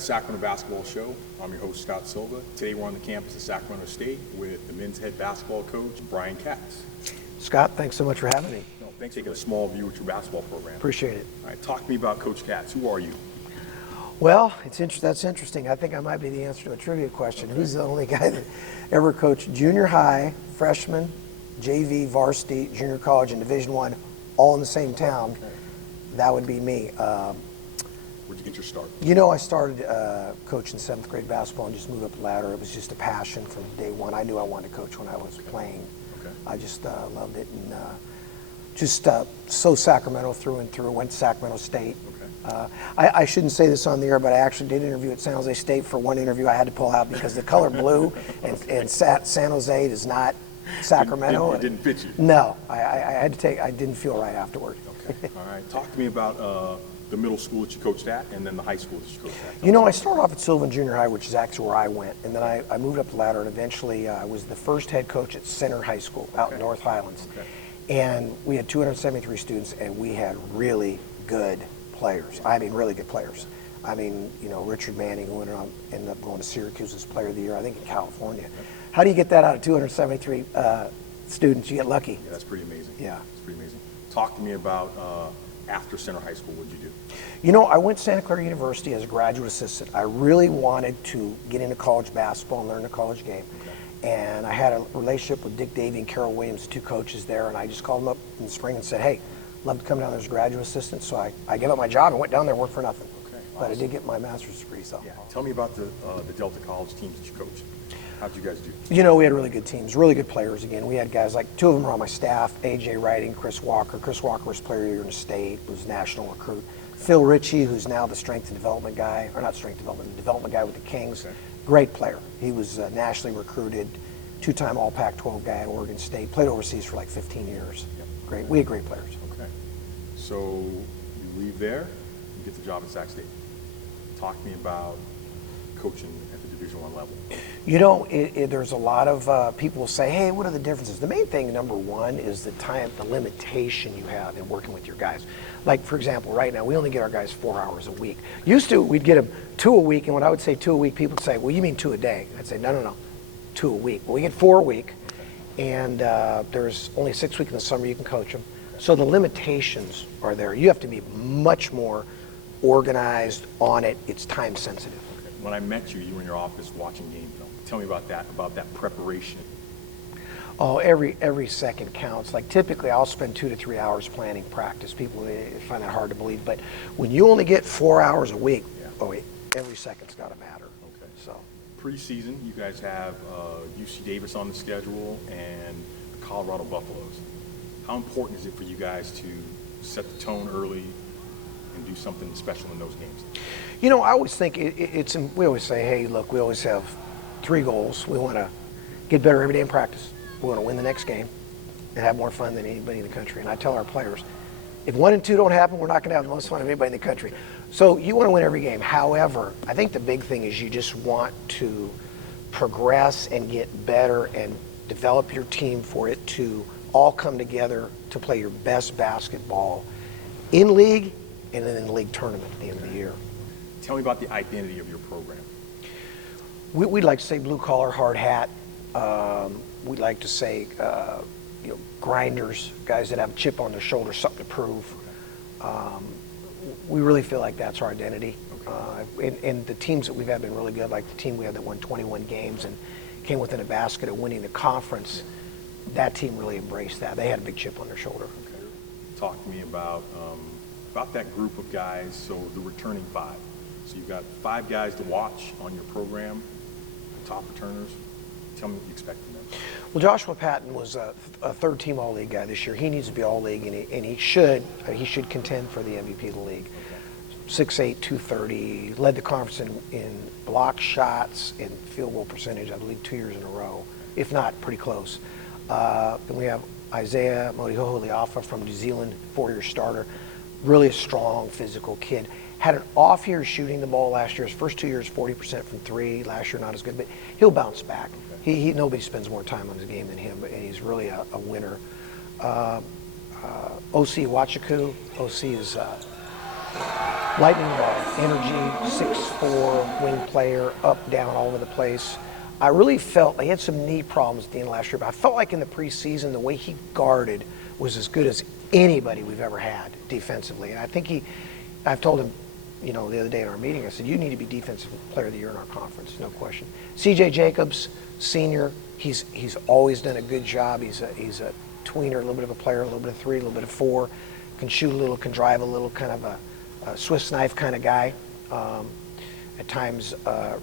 the Sacramento Basketball Show. I'm your host, Scott Silva. Today we're on the campus of Sacramento State with the men's head basketball coach, Brian Katz. Scott, thanks so much for having me. No, thanks for taking a small view at your basketball program. Appreciate it. All right, talk to me about Coach Katz. Who are you? Well, that's interesting. I think I might be the answer to a trivia question. Okay. Who's the only guy that ever coached junior high, freshman, JV, varsity, junior college, and Division I all in the same town? Okay. That would be me. Where'd you get your start? You know, I started coaching 7th grade basketball and just moved up the ladder. It was just a passion from day one. I knew I wanted to coach when I was playing. Okay. I just loved it, and just so Sacramento through and through. Went to Sacramento State. Okay. I shouldn't say this on the air, but I actually did interview at San Jose State. For one interview I had to pull out because the color blue and San Jose is not Sacramento. It didn't fit you? No, I had to take. I didn't feel right afterward. Okay. All right. Talk to me about the middle school that you coached at, and then the high school that you coached at. You know, I started off at Sylvan Junior High, which is actually where I went, and then I moved up the ladder, and eventually I was the first head coach at Center High School out in North Highlands. Okay. And we had 273 students, and we had really good players. I mean, really good players. I mean, you know, Richard Manning, who ended up going to Syracuse as Player of the Year, I think in California. Okay. How do you get that out of 273 students? You get lucky. Yeah, that's pretty amazing. Yeah. That's pretty amazing. Talk to me about after Center High School, what did you do? You know, I went to Santa Clara University as a graduate assistant. I really wanted to get into college basketball and learn the college game. Okay. And I had a relationship with Dick Davey and Carol Williams, 2 coaches there, and I just called them up in the spring and said, hey, love to come down there as a graduate assistant. So I gave up my job and went down there and worked for nothing. Okay, awesome. But I did get my master's degree. So yeah. Tell me about the Delta College teams that you coached. How'd you guys do? You know, we had really good teams, really good players. Again, we had guys like 2 of them were on my staff, A.J. Writing, Chris Walker. Chris Walker was Player of the Year in the state, was national recruit. Phil Ritchie, who's now the strength and development guy, or not strength development, development guy with the Kings. Okay. Great player. He was nationally recruited, 2-time All Pac-12 guy at Oregon State. Played overseas for like 15 years. Yep. Great. We had great players. Okay. So you leave there, you get the job at Sac State. Talk to me about coaching at the Division I level. You know, there's a lot of people say, hey, what are the differences? The main thing, number one, is the time, the limitation you have in working with your guys. Like, for example, right now, we only get our guys 4 hours a week. Used to, we'd get them 2 a week, and when I would say 2 a week, people would say, well, you mean 2 a day? I'd say, no, 2 a week. Well, we get 4 a week, and there's only 6 weeks in the summer you can coach them. So the limitations are there. You have to be much more organized on it. It's time sensitive. Okay. When I met you, you were in your office watching game film. Tell me about that preparation. Oh, every second counts. Like typically I'll spend 2 to 3 hours planning practice. People find that hard to believe, but when you only get 4 hours a week, every second's got to matter. Okay. So preseason, you guys have UC Davis on the schedule and the Colorado Buffaloes. How important is it for you guys to set the tone early and do something special in those games? You know, I always think we always say, hey, look, we always have 3 goals. We want to get better every day in practice. We want to win the next game and have more fun than anybody in the country. And I tell our players, if 1 and 2 don't happen, we're not going to have the most fun of anybody in the country. So you want to win every game. However, I think the big thing is you just want to progress and get better and develop your team for it to all come together to play your best basketball in league and then in the league tournament at the end of the year. Tell me about the identity of your program. We'd like to say blue collar, hard hat. We'd like to say, grinders, guys that have a chip on their shoulder, something to prove. We really feel like that's our identity. Okay. And the teams that we've had been really good, like the team we had that won 21 games and came within a basket of winning the conference. That team really embraced that. They had a big chip on their shoulder. Okay. Talk to me about that group of guys, so the returning 5. So you've got 5 guys to watch on your program, top returners. Tell me what you expect from them. Well, Joshua Patton was a 3rd-team All-League guy this year. He needs to be All-League, and he should contend for the MVP of the league. Okay. 6'8", 230, led the conference in block shots and field goal percentage, I believe, 2 years in a row, if not pretty close. Then we have Isaiah Modihoho-Liafa from New Zealand, 4-year starter. Really a strong, physical kid. Had an off year shooting the ball last year. His first 2 years, 40% from 3. Last year, not as good, but he'll bounce back. Okay. Nobody spends more time on his game than him, and he's really a winner. O.C. Wachiku. O.C. is lightning ball, energy, 6'4", wing player, up, down, all over the place. I really felt, he had some knee problems at the end of last year, but I felt like in the preseason, the way he guarded was as good as anybody we've ever had defensively. And I think I've told him, the other day in our meeting, I said, you need to be defensive player of the year in our conference, no question. CJ Jacobs, senior, he's always done a good job. He's a tweener, a little bit of a player, a little bit of 3, a little bit of 4, can shoot a little, can drive a little, kind of a Swiss knife kind of guy. At times,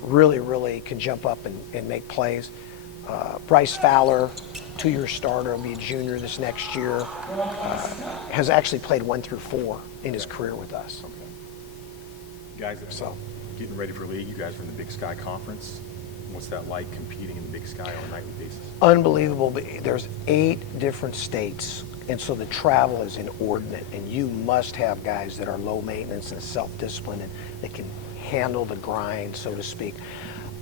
really can jump up and make plays. Bryce Fowler, 2-year starter, will be a junior this next year, has actually played 1 through 4 in his career with us. Okay. Guys, getting ready for league, you guys are in the Big Sky Conference. What's that like, competing in the Big Sky on a nightly basis? Unbelievable. There's 8 different states, and so the travel is inordinate, and you must have guys that are low maintenance and self-disciplined and that can handle the grind, so to speak.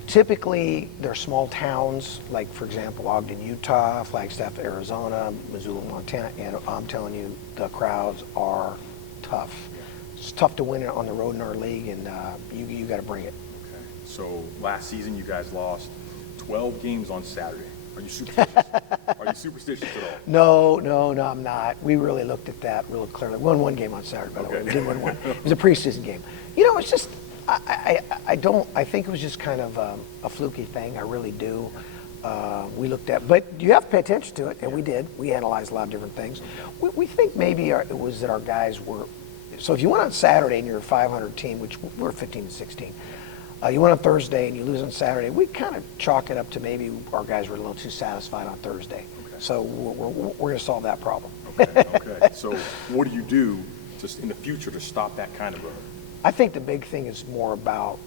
Typically, they're small towns, like, for example, Ogden, Utah, Flagstaff, Arizona, Missoula, Montana, and I'm telling you, the crowds are tough. It's tough to win on the road in our league, and you got to bring it. Okay. So last season, you guys lost 12 games on Saturday. Are you superstitious? Are you superstitious at all? No, I'm not. We really looked at that real clearly. We won 1 game on Saturday, by the way. We did win 1. It was a preseason game. It's just, I think it was just kind of a fluky thing. I really do. We looked at, but you have to pay attention to it, and we did. We analyzed a lot of different things. We think maybe it was that our guys were, so if you went on Saturday and you're a 500 team, which we're 15 and 16, you went on Thursday and you lose on Saturday, we kind of chalk it up to maybe our guys were a little too satisfied on Thursday. Okay. So we're going to solve that problem. Okay. So what do you do in the future to stop that kind of a... I think the big thing is more about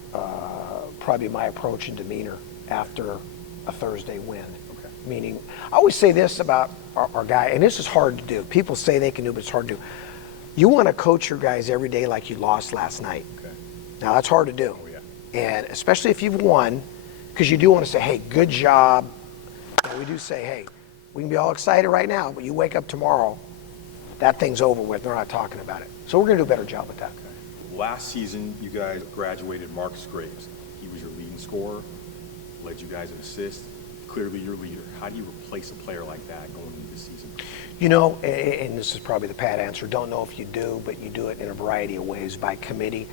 probably my approach and demeanor after a Thursday win. Okay. Meaning, I always say this about our guy, and this is hard to do. People say they can do, but it's hard to do. You want to coach your guys every day like you lost last night. Okay. Now, that's hard to do. Oh, yeah. And especially if you've won, because you do want to say, hey, good job. And we do say, hey, we can be all excited right now, but you wake up tomorrow, that thing's over with. They're not talking about it. So we're going to do a better job with that. Okay. Last season, you guys graduated Marcus Graves. He was your leading scorer, led you guys in assists. Clearly your leader. How do you replace a player like that going into this season? And this is probably the pat answer, don't know if you do, but you do it in a variety of ways by committee.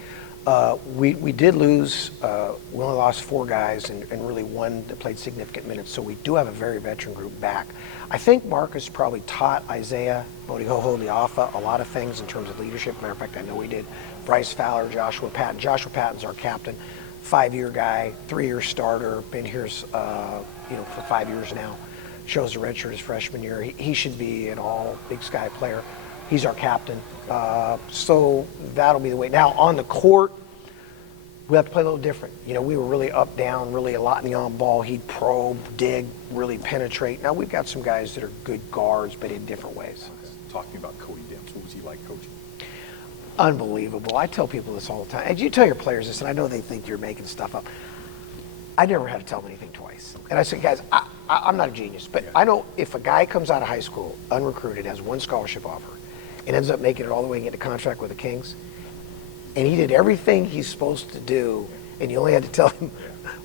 We did lose, we only lost 4 guys and really 1 that played significant minutes, so we do have a very veteran group back. I think Marcus probably taught Isaiah Modihoho Liafa a lot of things in terms of leadership. Matter of fact, I know he did. Bryce Fowler, Joshua Patton. Joshua Patton's our captain, 5-year guy, 3-year starter, been here for 5 years now. Chose the redshirt his freshman year. He should be an all Big Sky player. He's our captain. So that'll be the way. Now, on the court, we have to play a little different. We were really up, down, really a lot in the on ball. He'd probe, dig, really penetrate. Now, we've got some guys that are good guards, but in different ways. Talking about Cody Demps, what was he like coaching? Unbelievable. I tell people this all the time. And you tell your players this, and I know they think you're making stuff up. I never had to tell them anything twice. And I said, guys, I'm not a genius, but I know if a guy comes out of high school, unrecruited, has 1 scholarship offer, and ends up making it all the way and get a contract with the Kings, and he did everything he's supposed to do, and you only had to tell him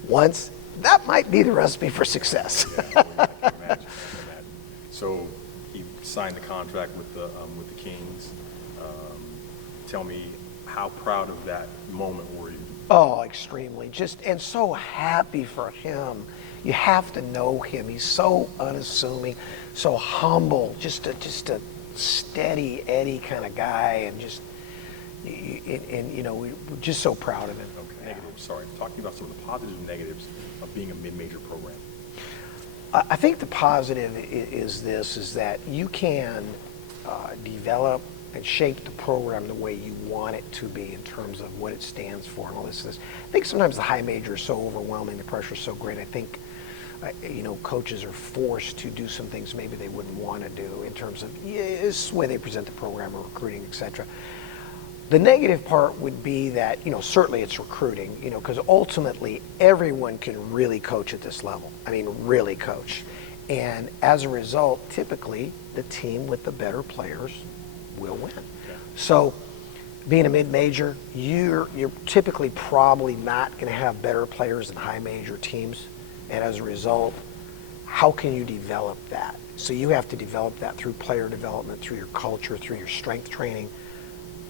once, that might be the recipe for success. I can imagine. So he signed the contract with the Kings. Tell me, how proud of that moment were you? Oh, extremely. And so happy for him. You have to know him. He's so unassuming, so humble, just a steady Eddie kind of guy, and we're just so proud of him. Okay. Negatives. Sorry, talking about some of the positives and negatives of being a mid-major program. I think the positive is that you can develop and shape the program the way you want it to be in terms of what it stands for and all this. I think sometimes the high major is so overwhelming, the pressure is so great. I think, coaches are forced to do some things maybe they wouldn't want to do in terms of this is the way they present the program or recruiting, etc. The negative part would be that, certainly it's recruiting, because ultimately everyone can really coach at this level. I mean, really coach. And as a result, typically the team with the better players will win. Okay. So being a mid-major, you're typically probably not going to have better players than high-major teams, and as a result, how can you develop that? So you have to develop that through player development, through your culture, through your strength training,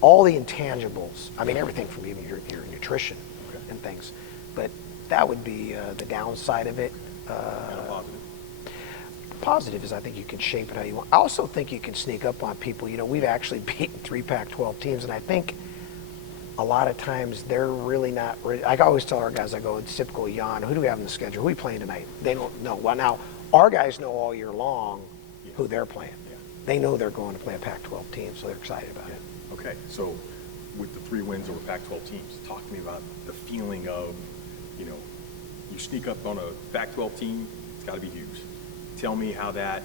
all the intangibles. I mean, everything from even your nutrition and things. But that would be the downside of it. Kind of positive. Positive is I think you can shape it how you want. I also think you can sneak up on people. You know, we've actually beaten 3 Pac-12 teams, and I think a lot of times they're really not ready. I always tell our guys, I go, it's typical Jan, who do we have in the schedule? Who are we playing tonight? They don't know. Well, now, our guys know all year long who they're playing. Yeah. They know they're going to play a Pac-12 team, so they're excited about it. Okay, so with the 3 wins over Pac-12 teams, talk to me about the feeling of, you know, you sneak up on a Pac-12 team, it's got to be huge. Tell me how that,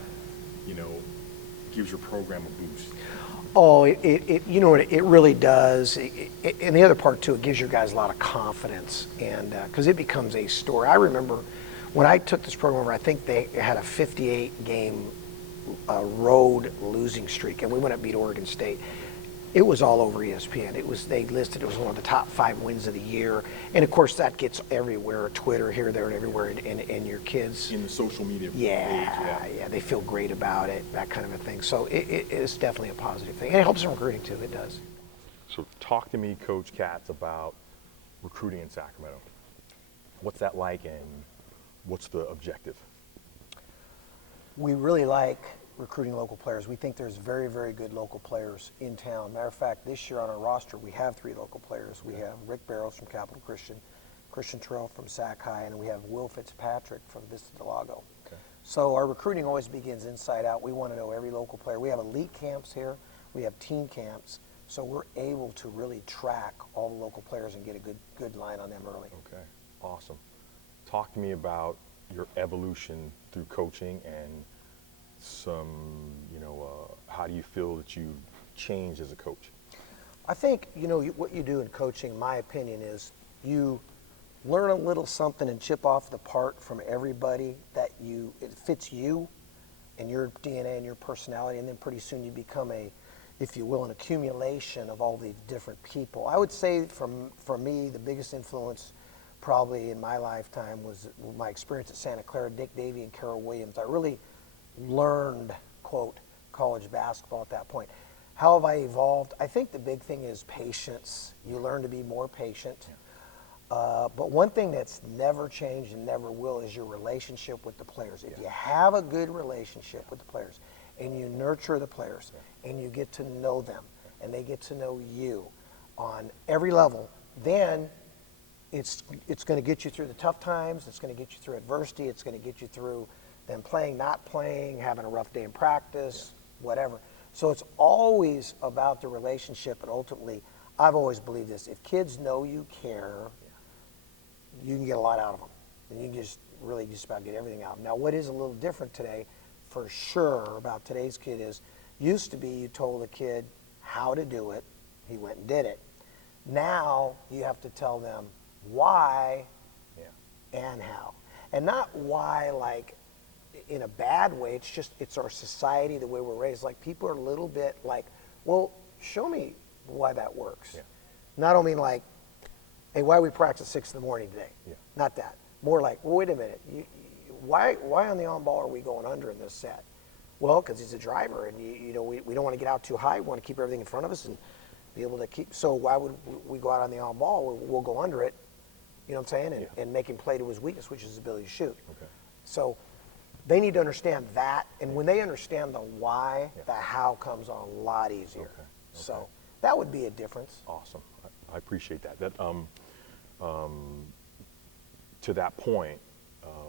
you know, gives your program a boost. Oh, you know what, it really does. And the other part, too, it gives your guys a lot of confidence, and because it becomes a story. I remember when I took this program over, I think they had a 58-game road losing streak, and we went up and beat Oregon State. It was all over ESPN. They listed it was one of the top 5 wins of the year, and of course that gets everywhere, Twitter, here, there, and everywhere, and your kids. In the social media page, yeah, they feel great about it, that kind of a thing. So it is definitely a positive thing, and it helps in recruiting too. It does. So talk to me, Coach Katz, about recruiting in Sacramento. What's that like, and what's the objective? We really like recruiting local players. We think there's very, very good local players in town. Matter of fact, this year on our roster, we have 3 local players. We have Rick Barrows from Capital Christian, Christian Terrell from Sac High, and we have Will Fitzpatrick from Vista Del Lago. Okay. So our recruiting always begins inside out. We want to know every local player. We have elite camps here. We have team camps. So we're able to really track all the local players and get a good line on them early. Okay, awesome. Talk to me about your evolution through coaching and some, you know, how do you feel that you changed as a coach? I think, you know, what you do in coaching, in my opinion, is you learn a little something and chip off the part from everybody that it fits you and your DNA and your personality, and then pretty soon you become if you will, an accumulation of all these different people. I would say for me, the biggest influence probably in my lifetime was my experience at Santa Clara, Dick Davey and Carol Williams. I really learned, quote, college basketball at that point. How have I evolved? I think the big thing is patience. You learn to be more patient. But one thing that's never changed and never will is your relationship with the players. If you have a good relationship with the players and you nurture the players and you get to know them and they get to know you on every level, then it's going to get you through the tough times. It's going to get you through adversity. It's going to get you through them playing, not playing, having a rough day in practice, whatever. So it's always about the relationship, and ultimately, I've always believed this. If kids know you care, you can get a lot out of them. And you can just about get everything out. Now, what is a little different today, for sure, about today's kid is, used to be you told a kid how to do it, he went and did it. Now, you have to tell them why and how. And not why, like, in a bad way. It's our society, the way we're raised. Like, people are a little bit like, well, show me why that works. And I don't mean like, hey, why we practice at 6 in the morning today? Not that. More like, well, wait a minute. Why on the on-ball are we going under in this set? Well, because he's a driver, and you know we don't want to get out too high. We want to keep everything in front of us and be able to keep. So why would we go out on the on-ball? We'll go under it, you know what I'm saying, and make him play to his weakness, which is his ability to shoot. So they need to understand that, and when they understand the why, the how comes on a lot easier. So that would be a difference. Awesome. I appreciate that. To that point,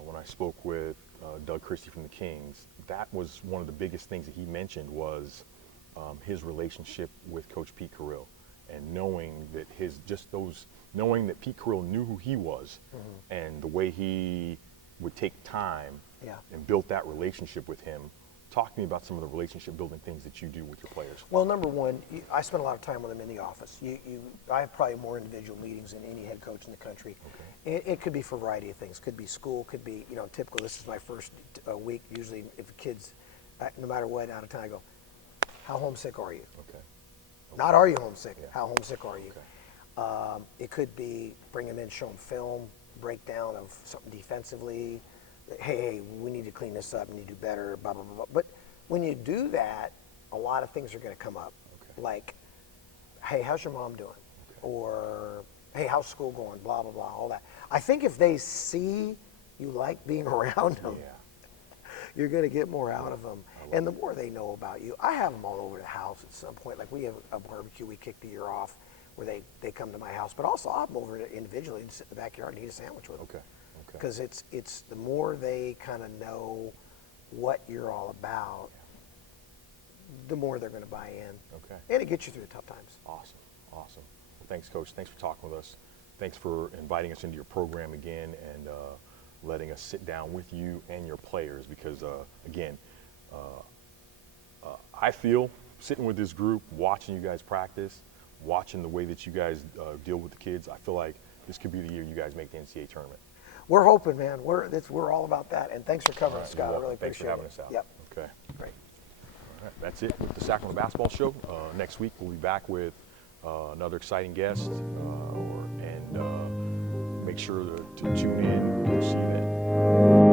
when I spoke with Doug Christie from the Kings, that was one of the biggest things that he mentioned was his relationship with Coach Pete Carrill, and knowing that knowing that Pete Carrill knew who he was, and the way he would take time and built that relationship with him. Talk to me about some of the relationship building things that you do with your players. Well, number one, I spend a lot of time with them in the office. I have probably more individual meetings than any head coach in the country. It could be for a variety of things. Could be school, could be, you know, typical. This is my first week. Usually if a kid's, no matter what, out of town, I go, how homesick are you? Not are you homesick? Yeah. How homesick are you? Okay. It could be bring them in, show them film, breakdown of something defensively. Hey, we need to clean this up. We need to do better. Blah blah blah. Blah. But when you do that, a lot of things are going to come up. Okay. Like, hey, how's your mom doing? Okay. Or hey, how's school going? Blah blah blah. All that. I think if they see you like being around them, you're going to get more out of them. And the more they know about you, I have them all over the house at some point. Like we have a barbecue we kicked the year off where they come to my house. But also I'll have them over individually and sit in the backyard and eat a sandwich with them. Okay. Okay. Because it's the more they kind of know what you're all about, the more they're going to buy in. Okay. And it gets you through the tough times. Awesome. Awesome. Well, thanks, Coach. Thanks for talking with us. Thanks for inviting us into your program again and letting us sit down with you and your players because, again, I feel sitting with this group, watching you guys practice, watching the way that you guys deal with the kids, I feel like this could be the year you guys make the NCAA tournament. We're hoping, man. We're all about that. And thanks for covering us, Scott. I really Thanks appreciate it. for having us out. Yep. Okay. Great. All right. That's it with the Sacramento Basketball Show. Next week we'll be back with another exciting guest, and make sure to tune in. We'll see you then.